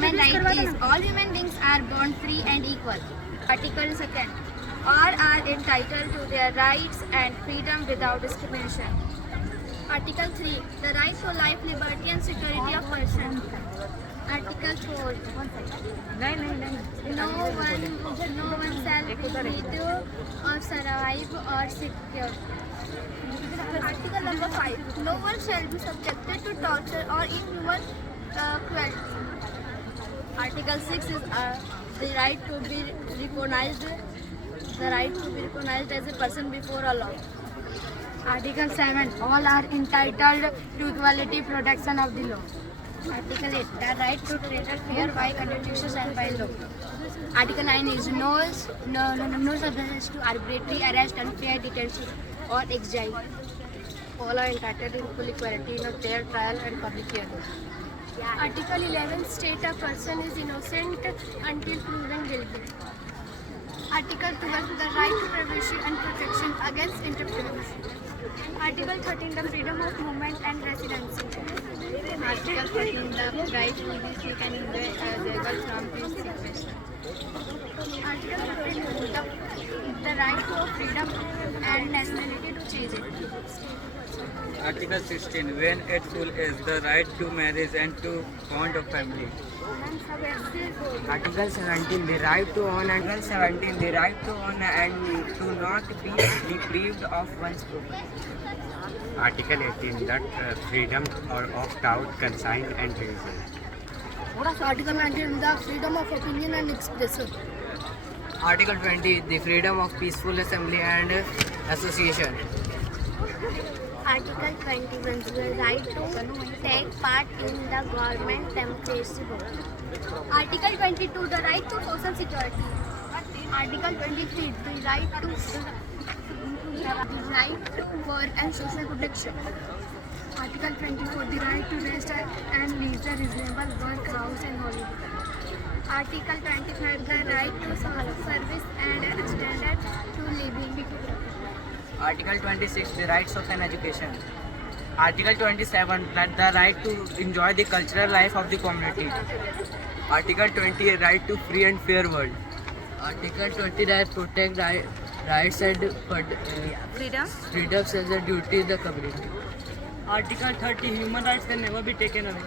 human right is all human beings are born free and equal. Article 2nd. All are entitled to their rights and freedom without discrimination. Article 3. The right to life, liberty and security of person. Article 4. No one shall be need or survive or secure. Article number 5. No one shall be subjected to torture or inhuman cruelty. Article 6 is the right to be recognized. The right to be recognized as a person before a law. Article 7. All are entitled to equality protection of the law. Article 8. The right to treated fair by constitution and by law. Article 9 is no subject to arbitrary arrest, unfair detention or exile. All are entitled to equal equality in a fair trial and public hearing. Article 11 states a person is innocent until proven guilty. Article 12, the right to privacy and protection against interference. Article 13, the freedom of movement and residency. Article 14, the right to be free and enjoy from peace sequestration. Article 15, the right to freedom and nationality to change it. Article 16. When it full is the right to marriage and to found a family. Article 17, the right to own. Article 17, the right to own and to not be deprived of one's property. Article 18, that freedom or opt-out, consent and reason. Article 19, the freedom of opinion and expression. Article 20, the freedom of peaceful assembly and association. Article 21, the right to take part in the government democracy vote. Article 22, the right to social security. Article 23, the right for and social protection. Article 24, the right to rest and leisure, reasonable work, house and holiday. Article 25, the right to service and standard to living. Article 26, the rights of an education. Article 27, that the right to enjoy the cultural life of the community. Article 20, right to free and fair world. Article 20, that protect rights and freedoms as a duty in the community. Article 30, human rights can never be taken away.